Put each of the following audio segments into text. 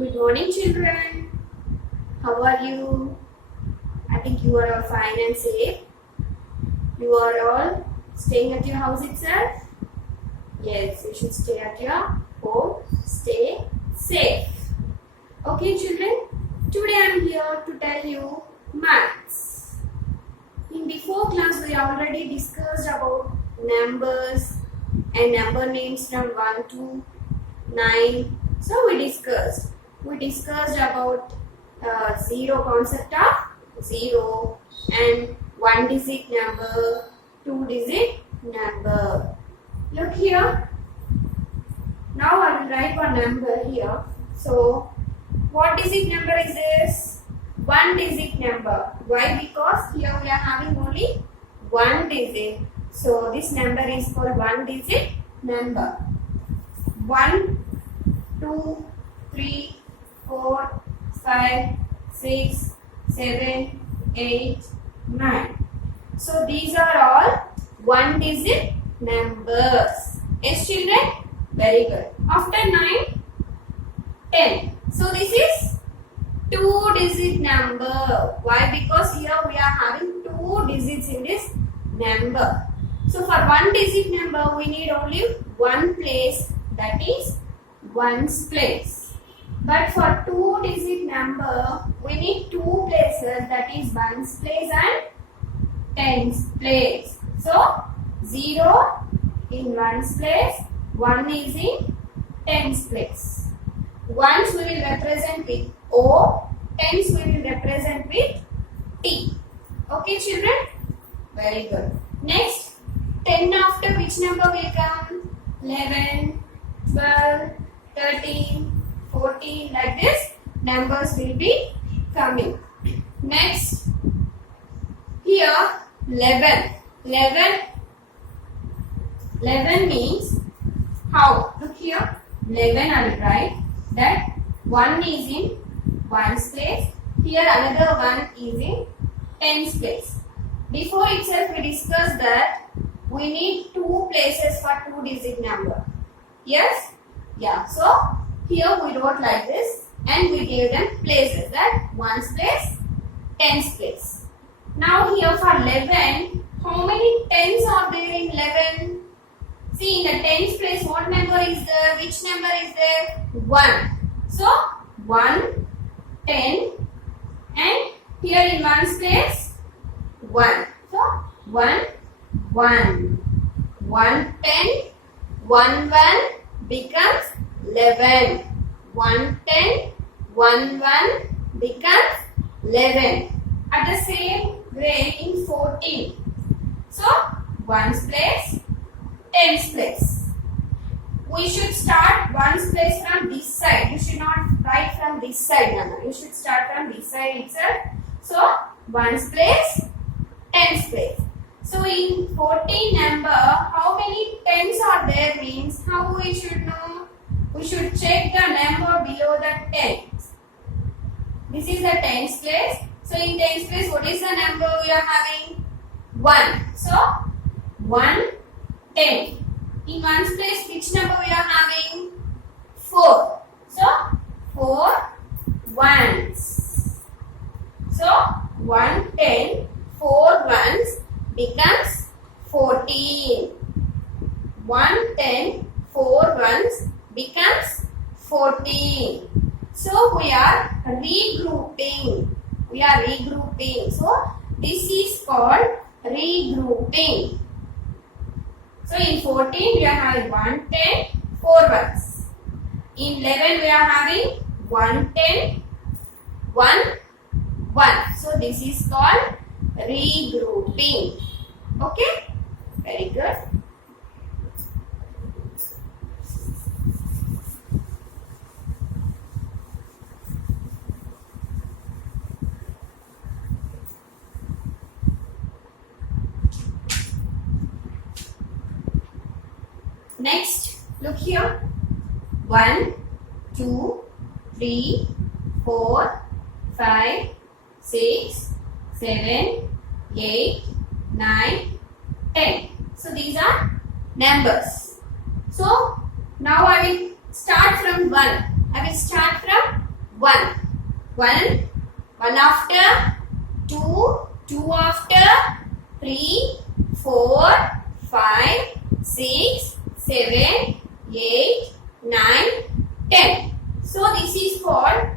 Good morning, children. How are you? I think you are all fine and safe. You are all staying at your house itself? Yes, you should stay at your home. Stay safe. Okay, children. Today I am here to tell you maths. In before class, we already discussed about numbers and number names from 1 to 9. So we discussed about zero, concept of zero, and one digit number, two digit number. Look here. Now I will write one number here. So what digit number is this? One digit number. Why? Because here we are having only one digit. So this number is called one digit number. 1, 2, 3, 4, 5, 6, 7, 8, 9. So these are all one digit numbers. Yes, children? Very good. After 9, 10. So this is two digit number. Why? Because here we are having two digits in this number. So for one digit number we need only one place, that is ones place. But for two digit number we need two places, that is ones place and tens place. So 0 in ones place, 1 is in tens place. Ones we will represent with O, tens we will represent with T. Okay, children? Very good. Next, 10 after which number will come? 11, 12, 13, 14, like this numbers will be coming. Next, here 11. 11 means how? Look here. 11 I will write that 1 is in ones place. Here another one is in tens place. Before itself we discussed that we need two places for two digit number. Yes? Yeah. So here we wrote like this and we gave them places, that ones place, tens place. Now here for 11, how many tens are there in 11? See, in the tens place what number is there? Which number is there? 1. So 1, 10, and here in ones place 1. So 1, 1. 1, 10, 1, 1 becomes 11. 1, 10, 1, 1 becomes 11. At the same way in 14. So ones place, tens place. We should start ones place from this side. You should not write from this side. No. You should start from this side itself. So ones place, tens place. So in 14 number, how many tens are there means how we should know? We should check the number below the tens. This is the tens place. So in tens place, what is the number we are having? 1. So 1, 10. In ones place, which number we are having? 4. So 4 ones. So 1, 10, 4 ones becomes 14. 1, 10, 4 ones becomes 14. So we are regrouping. So this is called regrouping. So in 14 we are having 1, 10, 4 ones. In 11 we are having 1, 10, 1, 1. So this is called regrouping. Okay? Very good. Next, look here. 1, 2, 3, 4, 5, 6, 7, 8, 9, 10. So these are numbers. So now I will start from 1. I will start from 1. 1 after, 2 after, 3, 4, 5, 6, 7, 8, 9, 10. So this is called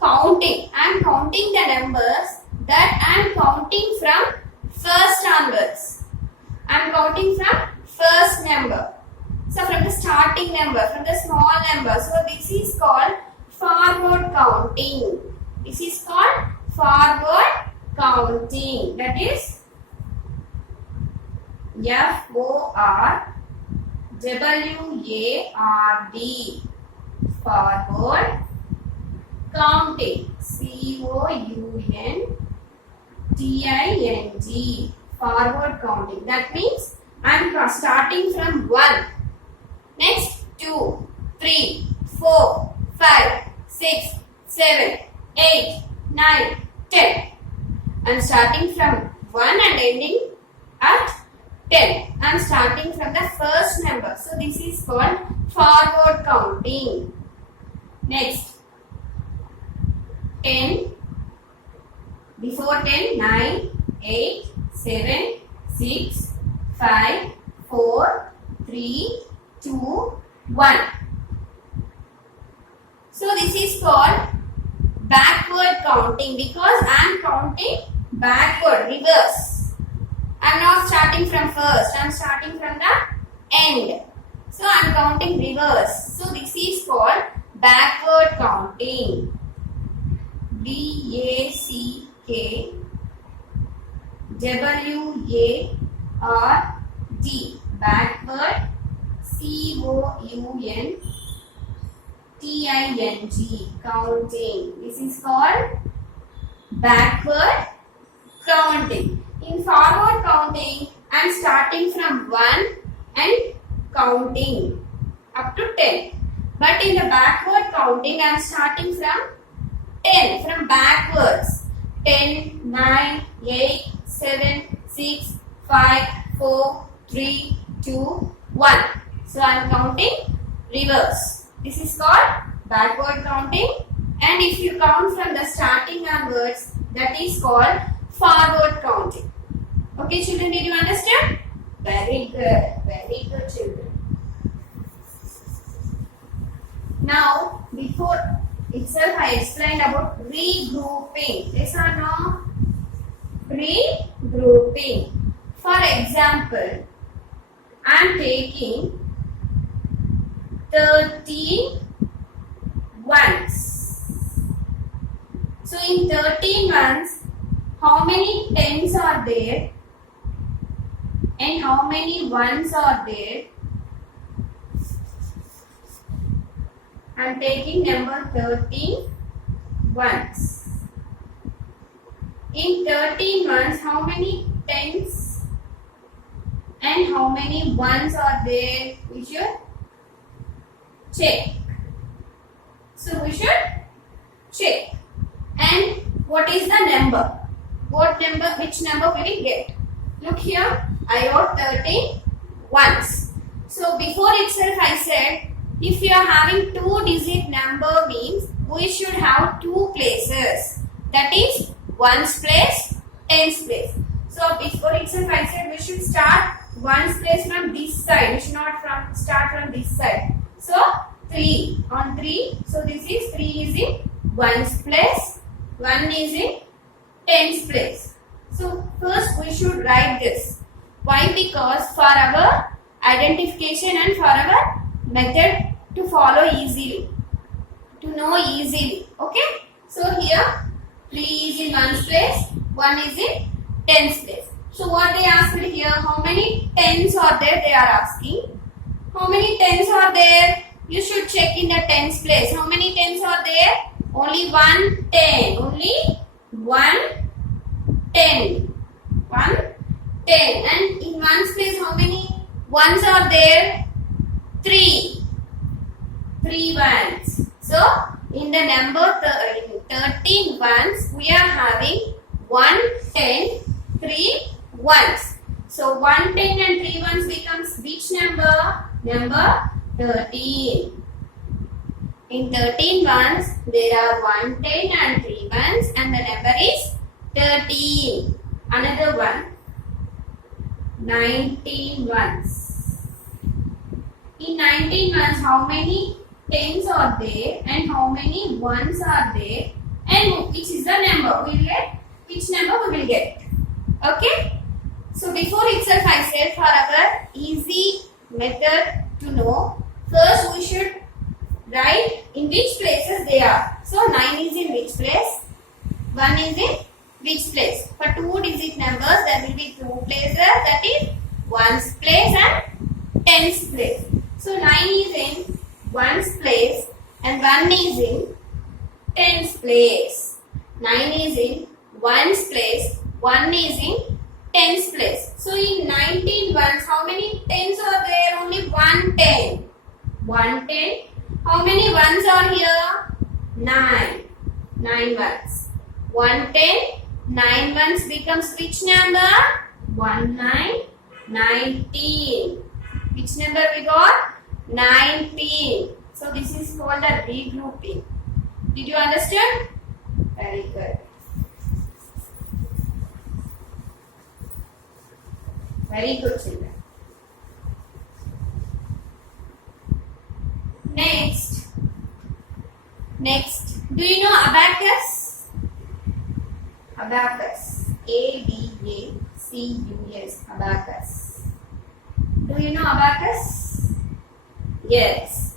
counting. I am counting the numbers that I am counting from first onwards. I am counting from first number. So from the starting number, from the small number. So this is called forward counting. This is called forward counting. That is FORWARD. Forward counting. COUNTING. Forward counting. That means I am starting from 1. Next 2, 3, 4, 5, 6, 7, 8, 9, 10. I am starting from 1 and ending at 10. I am starting from the first number. So this is called forward counting. Next 10. Before 10, 9, 8, 7, 6, 5, 4, 3, 2, 1. So this is called backward counting because I am counting backward, reverse. I am not starting from first, I am starting from the end. So I am counting reverse. So this is called backward counting. BACKWARD. Backward. COUNTING. Counting. This is called backward counting. In forward counting, I am starting from 1 and counting up to 10. But in the backward counting, I am starting from 10, from backwards. 10, 9, 8, 7, 6, 5, 4, 3, 2, 1. So I am counting reverse. This is called backward counting. And if you count from the starting onwards, that is called forward counting. Okay, children, did you understand? Very good, children. Now, before itself, I explained about regrouping. Yes or no? Regrouping. For example, I am taking 13 ones. So in 13 ones, how many tens are there and how many ones are there? I am taking number 13 ones. In 13 ones, how many tens and how many ones are there? We should check. So we should check. And what is the number? What number, which number will we get? Look here, I wrote 13 ones. So before itself I said, if you are having 2-digit number means we should have 2 places. That is ones place, tens place. So before itself I said we should start ones place from this side. We should not start from this side. So 3 on 3. So this is 3 is in ones place, 1 is in tens place. So first we should write this. Why? Because for our identification and for our method to follow easily, to know easily. Okay. So here 3 is in ones place, 1 is in tens place. So what they asked here, how many tens are there? They are asking. How many tens are there? You should check in the tens place. How many tens are there? Only 1 10. Only 1 10. 1 10. And in ones place, how many ones are there? 3. 3 ones. So in the number 13 ones, we are having 1 10, 3 ones. So 1 10 and 3 ones becomes which number? Number 13. In 13 ones, there are 1 10 and 3 ones, and the number is 13. Another one, 19 ones. In 19 ones, how many tens are there and how many ones are there, and which is the number we will get? Which number we will get? Okay. So before itself I said for our easy method to know, first we should write in which places they are. So 9 is in which place? 1 is in which place? For 2-digit numbers there will be 2 places, that is 1's place and 10's place. So 9 is in 1's place and 1 is in 10's place. 9 is in 1's place, 1 is in 10's place. So in 19 ones, how many tens are there? Only 1 10. 1 10. How many ones are here? 9. 9 ones. 1 10. 9 ones becomes which number? 1 9. 19. Which number we got? 19. So this is called a regrouping. Did you understand? Very good. Very good, children. Next, do you know abacus? Abacus. A-B-A-C-U-S. Abacus. Do you know abacus? Yes.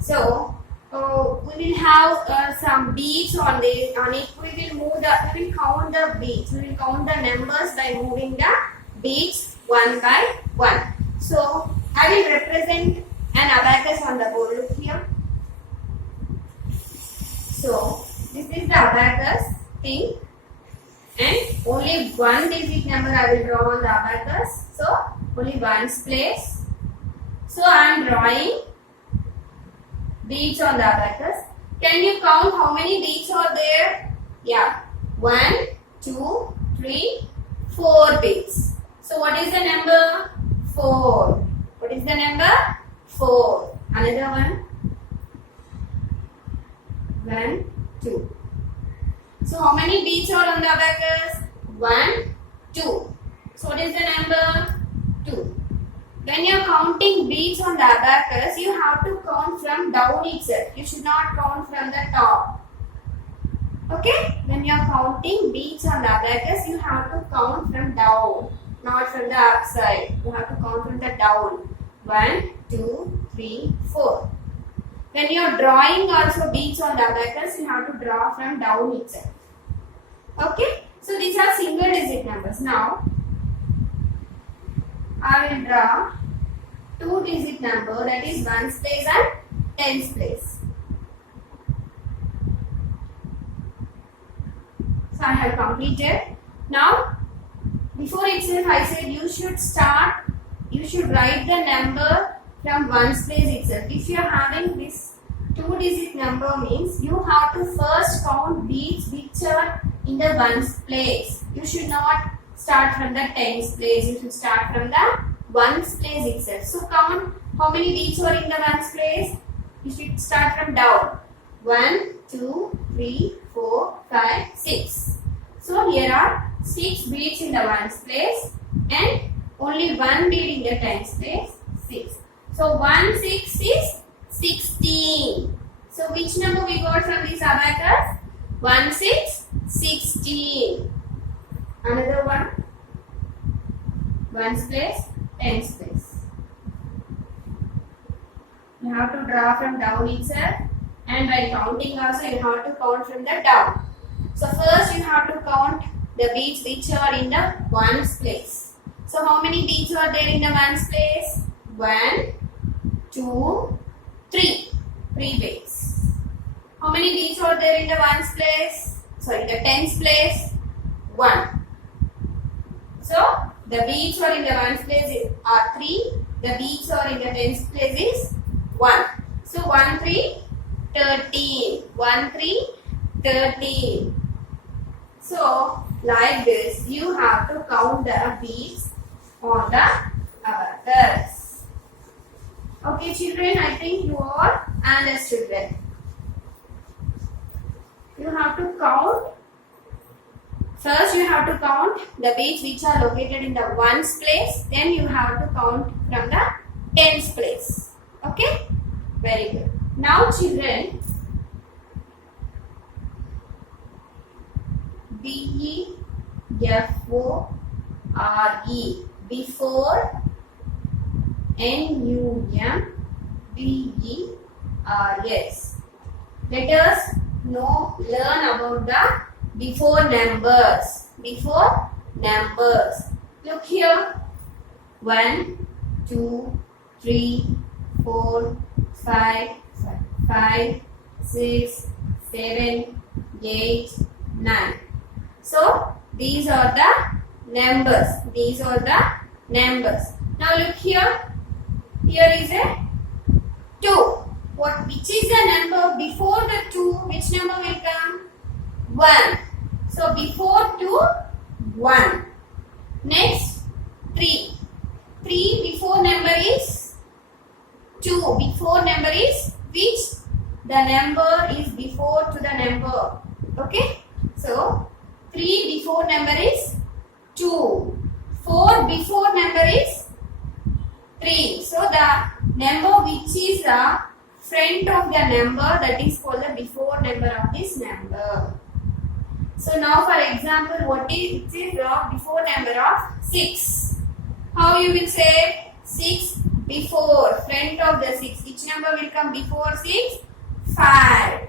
So, we will have some beads on it. We will count the beads. We will count the numbers by moving the beads one by one. So, I will represent an abacus on the board. Look here. So, this is the abacus thing, and only 1-digit number I will draw on the abacus. So, only 1's place. So, I am drawing beads on the abacus. Can you count how many beads are there? Yeah, 1, 2, 3, 4 beads. So, what is the number? 4. What is the number? 4. Another one. 1, 2. So, how many beads are on the abacus? 1, 2. So, what is the number? 2. When you are counting beads on the abacus, you have to count from down itself. You should not count from the top. Okay? When you are counting beads on the abacus, you have to count from down, not from the upside. You have to count from the down. 1, 2, 3, 4. When you are drawing also beads on the abacus, you have to draw from down itself. Okay? So these are single digit numbers. Now, I will draw 2-digit number, that is 1's place and 10's place. So I have completed. Now, before itself I said you should write the number from 1's place itself. If you are having this 2-digit number, means you have to first count beads which are in the 1's place. You should not start from the 10's place. You should start from the 1's place itself. So count how many beads are in the 1's place. You should start from down. 1, 2, 3, 4, 5, 6. So here are 6 beads in the 1's place and only 1 bead in the 10's place. 6. So 1 6 is 16. So which number we got from this abacus? 1 6 16. Another one. 1's place, 10's place. You have to draw from down itself, and while counting also you have to count from the down. So first you have to count the beads which are in the 1's place. So how many beads are there in the 1's place? 1, 2, 3. 3 beads. How many beads are there in the 1's place? Sorry, the 10's place? 1. So the beads are in the 1's place are 3. The beads are in the 10's place is 1. So 1 3 13. 1 3 13. So like this you have to count the beads on the abacus. Okay children, I think you all Understood well. You have to count. First you have to count the bits which are located in the ones place. Then you have to count from the tens place. Okay? Very good. Now children, B-E-F-O-R-E, before N-U-M-B-E-R-S. Let us learn about the before numbers. Before numbers. Look here. 1, 2, 3, 4, 5, 6, 7, 8, 9. So these are the numbers. These are the numbers. Now look here. Here is a 2. Which is the number before the 2? Which number will come? 1. So before 2, 1. Next 3. 3 before number is 2. Before number is which? The number is before to the number. Okay? So 3 before number is 2. 4 before number is 3. So the number which is the front of the number, that is called the before number of this number. So now for example, what is the before number of 6? How you will say 6 before front of the 6? Which number will come before 6? 5.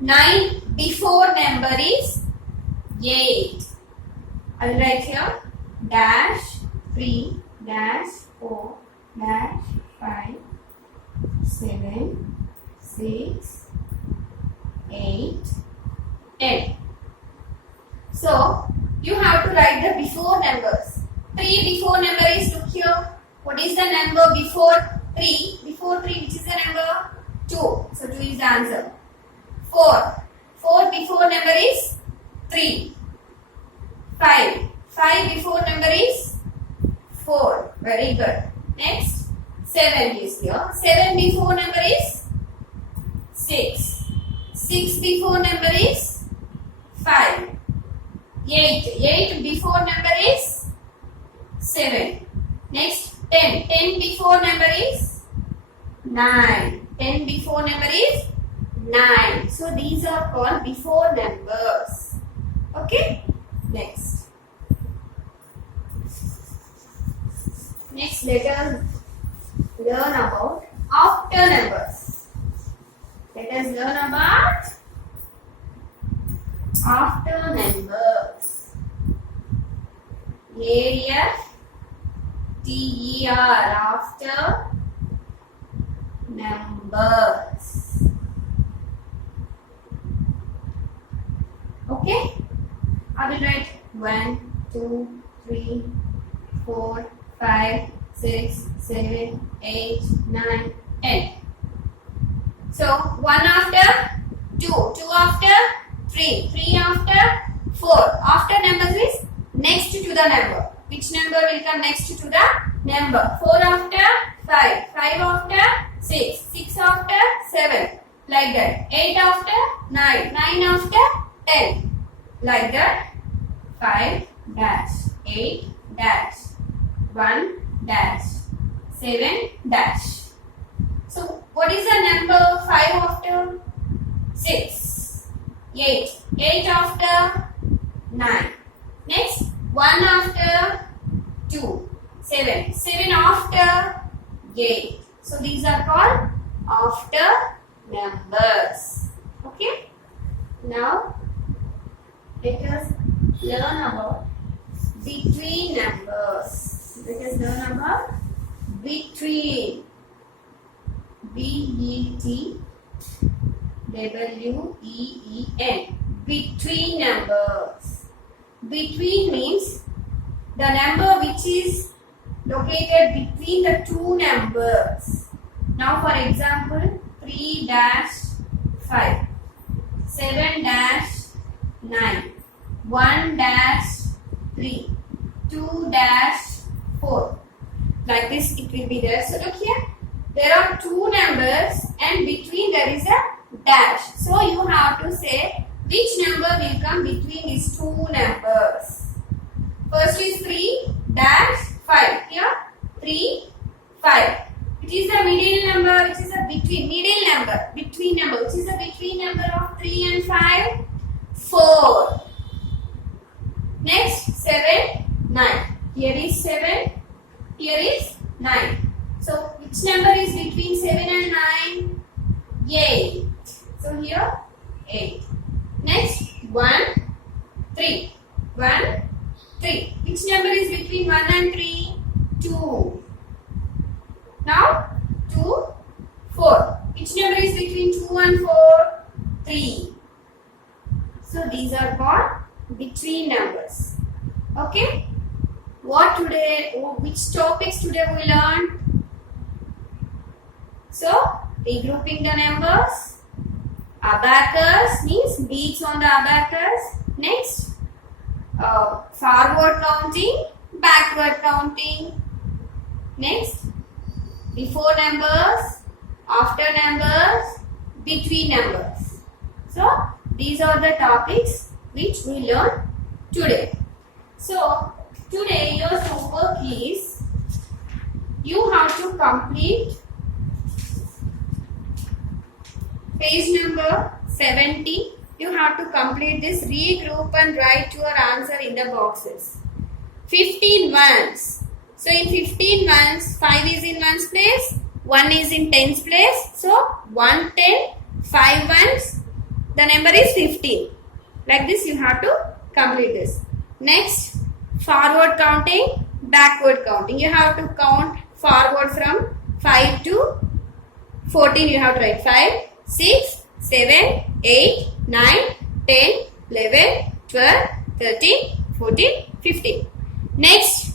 9 before number is 8. I will write here dash 3 dash 4 dash 5 7 6 8 10. So you have to write the before numbers. 3 before number is, look here. What is the number before 3? Before 3, which is the number? 2. So 2 is the answer. 4. 4 before number is 3. 5. 5 before number is 4. Very good. Next 7 is here. 7 before number is 6. 6 before number is 5. 8. 8 before number is 7. Next 10. 10 before number is 9. 10 before number is 9. So these are called before numbers. Okay? Next. Next let us learn about after numbers. Let us learn about after numbers. A-F-T-E-R, after numbers. Okay? I will write 1, 2, 3, 4, 5, 6, 7, 8, 9, 10. So 1 after 2, 2 after 3, 3 after 4. After numbers is next to the number. Which number will come next to the number? 4 after 5, 5 after 6, 6 after 7, like that. 8 after 9, 9 after 10, like that. 5 dash, 8 dash, 1 dash, 7 dash. So what is the number 5 after 6? 8. 8 after 9. Next 1 after 2. 7. 7 after 8. So these are called after numbers. Okay. Now let us learn about between numbers. Let us learn about between. B-E-T-W-E-E-N. Between numbers. Between means the number which is located between the two numbers. Now for example 3 dash 5, 7 dash 9, 1 dash 3, 2 dash 4. Like this it will be there. So look here. there are two numbers and between there is a dash. So you have to say which number will come between these two numbers. First is 3 dash 5. Here 3, 5. Which is the middle number? Which is a middle number? Between number. Which is the between number of 3 and 5? 4. Next 7, 9. Here is 7. Here is 9. So which number is between 7 and 9? 8. So here 8. Next 1, 3. 1, 3. Which number is between 1 and 3? 2. Now 2, 4. Which number is between 2 and 4? 3. So these are called between numbers. Okay. Which topics today we learned? So regrouping the numbers. Abacus means beats on the abacus. Next, forward counting, backward counting. Next, before numbers, after numbers, between numbers. So these are the topics which we learned today. So today your homework is you have to complete page number 70. You have to complete this, regroup and write your answer in the boxes. 15 ones. So in 15 ones, 5 is in ones place, 1 is in tens place. So 1 10, 5 ones, the number is 15. Like this you have to complete this. Next, forward counting, backward counting. You have to count forward from 5 to 14. You have to write 5, 6, 7, 8, 9, 10, 11, 12, 13, 14, 15. Next,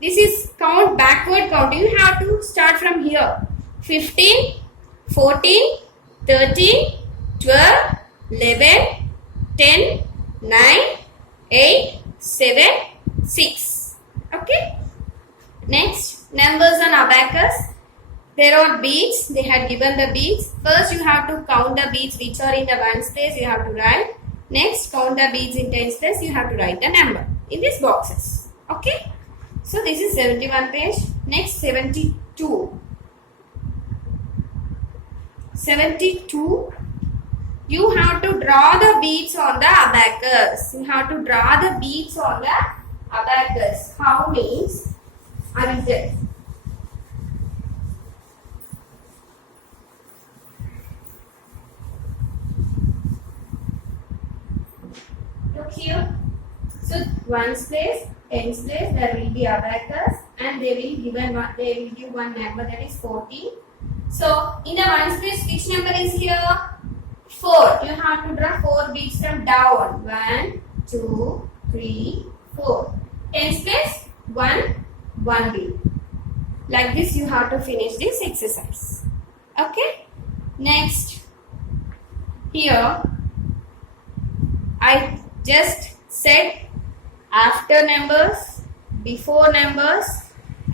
this is count backward counting. You have to start from here. 15, 14, 13, 12, 11, 10, 9, 8, 7, 6. Okay. Next, numbers on abacus. There are beads. They had given the beads. First, you have to count the beads which are in the ones place. You have to write. Next, count the beads in tens place. You have to write the number in these boxes. Okay. So this is 71 page. Next 72. 72. You have to draw the beads on the abacus. You have to draw the beads on the abacus. How means? I will tell. Look here. So ones place, tens place, there will be abacus, and they will give one number, that is 14. So in the ones place, which number is here? 4. You have to draw 4 beads from down. 1, 2, 3, 4. Tens place, 1 bead. Like this you have to finish this exercise. Okay. Next, here I just said after numbers, before numbers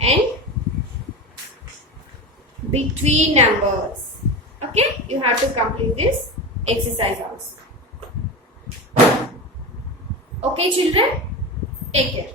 and between numbers. Okay, you have to complete this exercise also. Okay children, take care.